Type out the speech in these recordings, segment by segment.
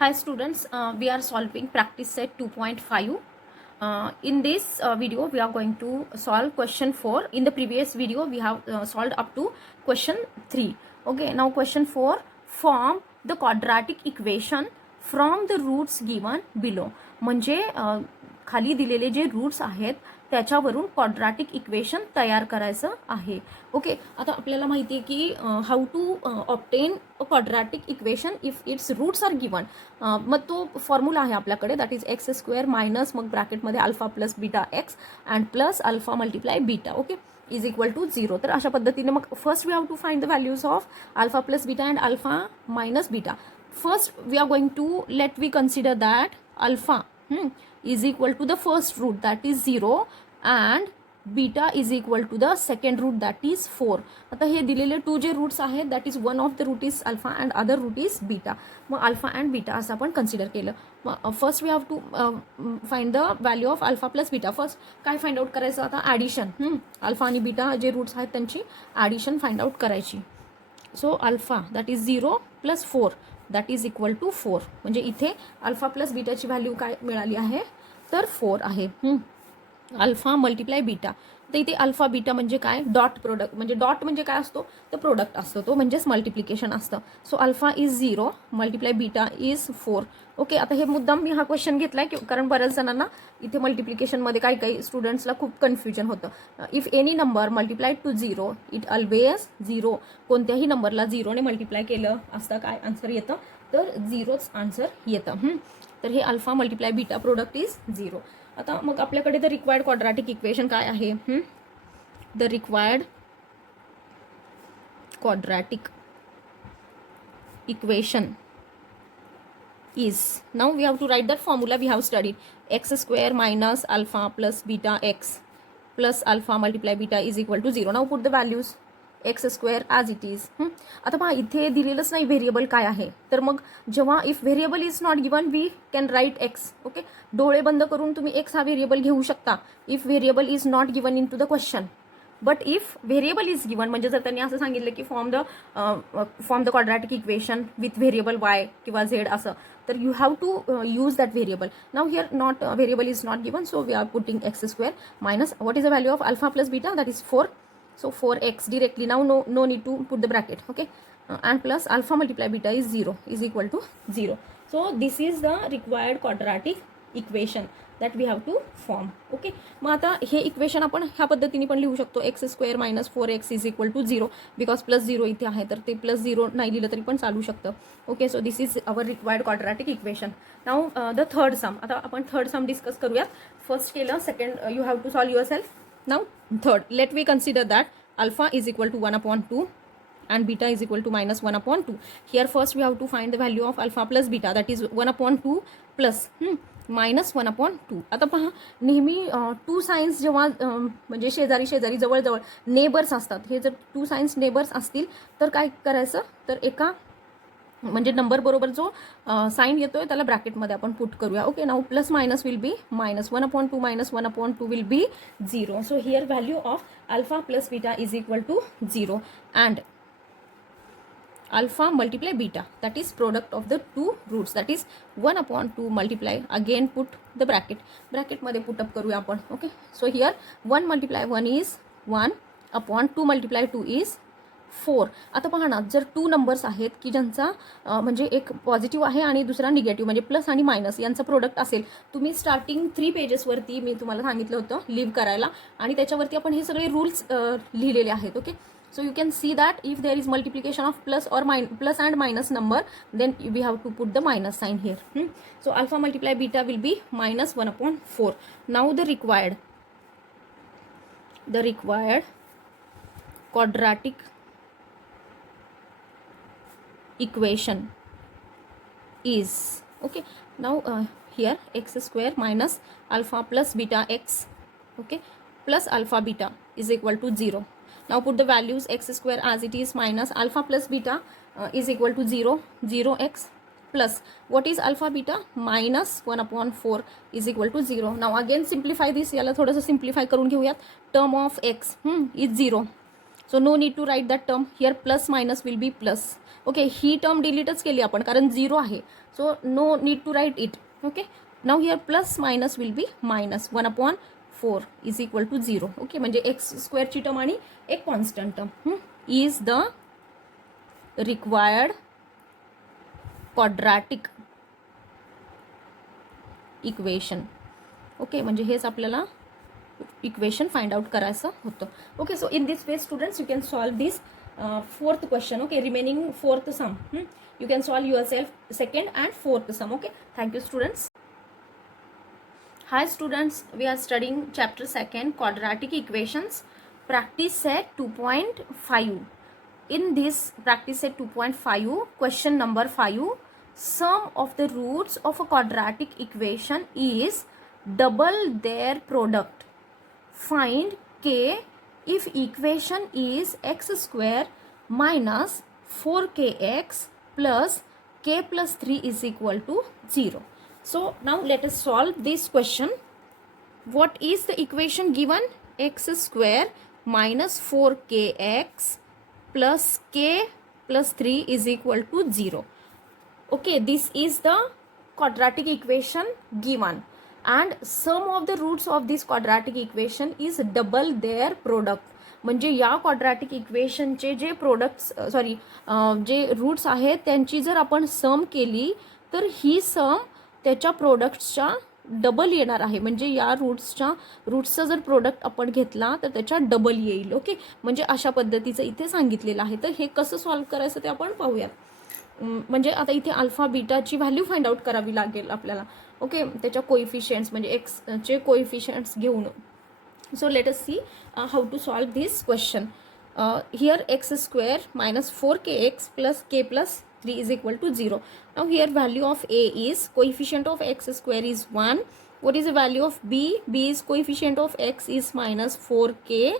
Hi students, we are solving practice set 2.5. In this video we are going to solve question 4. In the previous video we have solved up to question 3. Okay, now question 4, form the quadratic equation from the roots given below. म्हणजे खाली दिलेले जे रूट्स आहेत त्याच्यावरून quadratic equation तयार करायचं आहे. ओके, आता आपल्याला माहिती आहे की how to obtain a quadratic equation if its roots are given. मग तो फॉर्म्युला आहे आपल्याकडे, that is x square minus मग ब्रॅकेटमध्ये alpha plus beta x and plus alpha multiply beta. Okay, is equal to 0. तर अशा पद्धतीने मग first we have to find the values of alpha plus beta and alpha minus beta. First we are going to let we consider that alpha is equal to the first root, that is 0, and beta is equal to the second root, that is 4. आता हे दिलेले 2 जे रूट्स आहेत, that is one of the root is alpha and other root is beta. मग alpha and beta असं आपण consider केलं. मग first we have to find the value of alpha plus beta. First काय फाइंड आउट करायचं, आता addition. Alpha आणि beta जे रूट्स आहेत त्यांची ॲडिशन फाइंड आउट करायची. So alpha that is 0 plus 4 that is equal to 4. म्हणजे इथे अल्फा प्लस बीटाची व्हॅल्यू काय मिळाली आहे, तर 4 आहे. Alpha multiply beta. तर इथे अल्फा बीटा म्हणजे काय, डॉट प्रोडक्ट. म्हणजे डॉट म्हणजे काय असतो, तर प्रोडक्ट असतो, तो म्हणजेच मल्टिप्लिकेशन असतं. So alpha is 0 multiply beta is 4. ओके, आता हे मुद्दाम मी हा क्वेश्चन घेतलाय कारण बऱ्याच जणांना इथे मल्टिप्लिकेशनमध्ये काही स्टुडंट्सला खूप कन्फ्युजन होतं. If any number multiply to 0 it always 0. कोणत्याही नंबरला 0ने मल्टिप्लाय केलं असतं काय आन्सर येतं, तर 0च आन्सर येतं. तर हे alpha multiply beta product is 0. आता मग आपल्याकडे द रिक्वायर्ड क्वाड्रॅटिक इक्वेशन काय आहे, the required quadratic equation is, now we have to write that formula we have studied, x square minus alpha plus beta x plus alpha multiply beta is equal to 0. now put the values x square as it is. आता पहा इथे दिलेलंच नाही व्हेरिएबल काय आहे, तर मग जेव्हा if variable is not given we can write x. Okay, डोळे बंद करून तुम्ही एक्स हा व्हेरिएबल घेऊ शकता if variable is not given in to the question. But if variable is given, म्हणजे जर त्यांनी असं सांगितलं की form the quadratic equation with variable y किंवा झेड असं, तर you have to use that variable. Now here not variable is not given, so we are putting x square minus what is the value of alpha plus beta, that is 4. So 4x directly, now no need to put the bracket. Okay, and plus alpha multiply beta is 0 is equal to 0. So this is the required quadratic equation that we have to form. Okay, मग आता हे equation आपण ह्या पद्धतीने पण लिहू शकतो, x square minus 4x is equal to 0. Because plus 0 इथे आहे, तर ते प्लस 0 नाही लिहिलं तरी पण चालू शकतं. Okay, so this is our required quadratic equation. Now the third sum. आता आपण थर्ड सम डिस्कस करूयात. फर्स्ट केलं, second you have to solve yourself. Now third, let we consider that alpha is equal to 1 upon 2 and beta is equal to minus 1 upon 2. Here first we have to find the value of alpha plus beta, that is 1 upon 2 plus minus 1 upon 2. आता पहा, नेहमी 2 साइन्स जेव्हा म्हणजे शेजारी शेजारी जवळजवळ नेबर्स असतात, हे जर 2 साइन्स नेबर्स असतील तर काय करायचं, तर एका म्हणजे नंबर बरोबर जो साइन येतोय त्याला ब्रॅकेटमध्ये आपण पुट करूया. Okay, now plus minus will be minus 1 upon 2 minus 1 upon 2 will be 0. So here value of alpha plus beta is equal to 0 and alpha multiply beta, that is product of the two roots, that is 1 upon 2 multiply, again put the bracket मध्ये put up करूया आपण. Okay, so here 1 multiply 1 is 1 upon 2 multiply 2 is 4. आता पहा ना, जर 2 नंबर्स आहेत की ज्यांचा म्हणजे एक पॉझिटिव्ह आहे आणि दुसरा निगेटिव्ह, म्हणजे प्लस आणि मायनस यांचा प्रोडक्ट असेल, तुम्ही स्टार्टिंग 3 पेजेसवरती मी तुम्हाला सांगितलं होतं लिव्ह करायला आणि त्याच्यावरती आपण हे सगळे रूल्स लिहिलेले आहेत. Okay, so you can see that if there is multiplication of plus and minus number, then we have to put the minus sign here. So alpha multiply beta will be minus 1 upon 4. Now the required quadratic equation is, okay, now here x square minus alpha plus beta x, okay, plus alpha beta is equal to 0. now put the values, x square as it is minus alpha plus beta is equal to 0, 0x plus what is alpha beta, minus 1 upon 4 is equal to 0. now again simplify this, याला थोडंसं simplify करून घेऊयात. term of x is 0. So no need to write that term. Here plus minus will be plus. Okay, ही term डिलीटच केली आपण कारण 0 आहे. So no need to write it. Okay, now here plus minus will be minus 1/4 is equal to 0. Okay, म्हणजे x स्क्वेअरची term आणि एक constant term is the required quadratic equation. Okay, म्हणजे हेच आपल्याला इक्वेशन फाइंड आउट करायचं होतं. Okay, so in this way students you can solve this fourth question. Okay, remaining fourth sum. You can solve yourself second and fourth sum. Okay, thank you students. Hi students, we are studying chapter 2 quadratic equations, practice set 2.5. In this practice set 2.5, question number 5, sum of the roots of a quadratic equation is double their product. Find k if equation is x square minus 4kx plus k plus 3 is equal to 0. So now let us solve this question. What is the equation given? X square minus 4kx plus k plus 3 is equal to 0. Okay, this is the quadratic equation given. And sum of the roots of this quadratic equation is double their product. म्हणजे या क्वाड्रॅटिक इक्वेशनचे जे प्रोडक्ट्स जे रूट्स आहेत त्यांची जर आपण सम केली तर ही सम त्याच्या प्रोडक्ट्सच्या डबल येणार आहे. म्हणजे या रूट्सचा जर प्रोडक्ट आपण घेतला तर त्याच्या डबल येईल. ओके, म्हणजे अशा पद्धतीचं इथे सांगितलेलं आहे. तर हे कसं सॉल्व करायचं ते आपण पाहूयात. म्हणजे आता इथे अल्फा बीटाची व्हॅल्यू फाइंड आउट करावी लागेल आपल्याला. ओके, त्याच्या कोइफिशियंट्स म्हणजे एक्सचे कोइफिशियंट्स घेऊन. So let us see how to solve this question. Here x square minus 4kx plus k plus 3 is equal to 0. Now here value of a is coefficient of x square is 1. What is the value of b? B is coefficient of x is minus 4k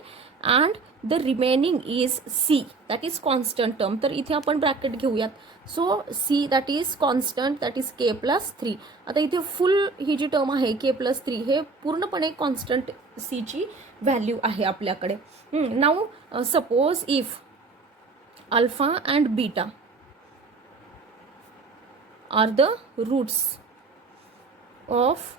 and the remaining is c, that is constant term. तर इथे आपण ब्रॅकेट घेऊयात. सो c that is constant, that is k plus 3. आता इथे full ही जी term आहे k plus 3 हे पूर्णपणे कॉन्स्टंट c ची व्हॅल्यू आहे आपल्याकडे. Now suppose if alpha and beta are the roots of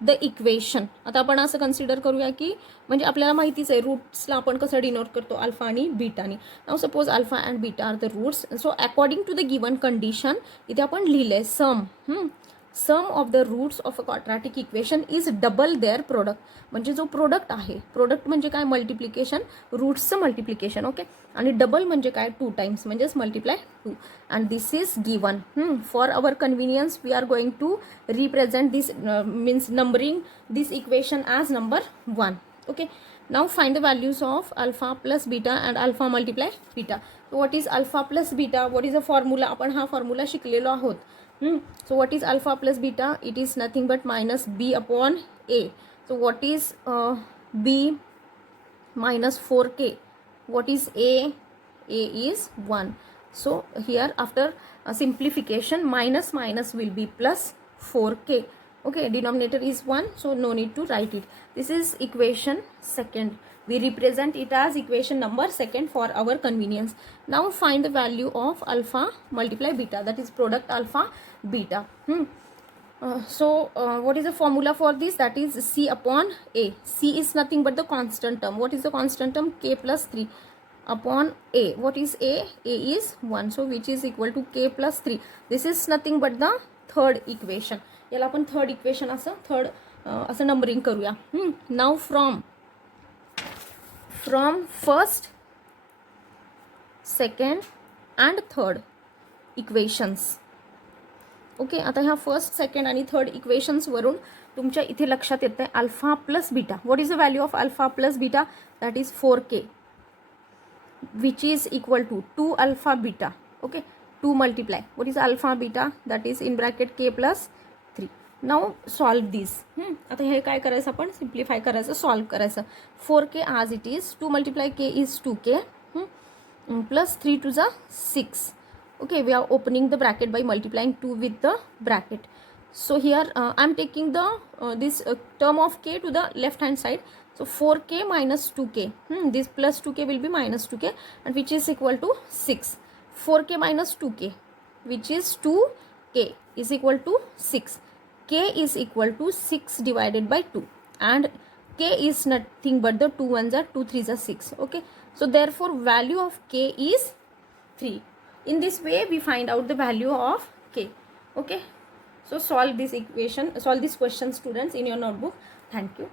the equation. आता आपण असं कन्सिडर करूया की म्हणजे आपल्याला माहितीच आहे रूट्सला आपण कसं डिनोट करतो अल्फा आणि बीटानी. Now suppose alpha and beta are the roots. So according to the given condition इथे आपण लिहिलंय sum of the roots of a quadratic equation is double their product. म्हणजे जो प्रोडक्ट आहे, प्रोडक्ट म्हणजे काय मल्टिप्लिकेशन, रूट्सचं मल्टिप्लिकेशन. ओके, आणि डबल म्हणजे काय 2 टाइम्स म्हणजेच multiply 2. And this is given. For our convenience we are going to represent this means numbering this equation as number 1. Okay, now find the values of alpha plus beta and alpha multiply beta. So what is alpha plus beta? What is the formula? आपण हा फॉर्म्युला शिकलेलो आहोत. So what is alpha plus beta? It is nothing but minus b upon a. So what is b minus 4k? What is a? A is 1. So here after simplification minus minus will be plus 4k. Okay, denominator is 1, so no need to write it. This is equation 2. We represent it as equation number 2 for our convenience. Now find the value of alpha multiply beta, that is product alpha beta. What is the formula for this? That is c upon a. C is nothing but the constant term. What is the constant term? K plus 3 upon a. What is a? A is 1, so which is equal to k plus 3. This is nothing but the third equation. याला आपण third equation असं numbering करूया. Now from first, second and third equations. Okay, आता ह्या first, second आणि third इक्वेशन्सवरून तुमच्या इथे लक्षात येतं आहे alpha plus beta. What is the value of alpha plus beta? That is 4k which is equal to 2 alpha beta. Okay, 2 multiply what is alpha beta? That is in bracket k plus 3. Now solve this. आता हे काय करायचं आपण सिम्प्लिफाय करायचं, सॉल्व करायचं. 4k as it is, 2 multiply k is 2k plus 3 to the 6. Okay, we are opening the bracket by multiplying 2 with the bracket. So here I am taking the this term of k to the left hand side. So 4k minus 2k, this plus 2k will be minus 2k, and which is equal to 6. 4k minus 2k, which is 2k, is equal to 6. K is equal to 6 divided by 2, and k is nothing but the 2 ones are 2 3s are 6. Okay, so therefore value of k is 3. In this way we find out the value of k. Okay, so solve this equation, solve this question students in your notebook. Thank you.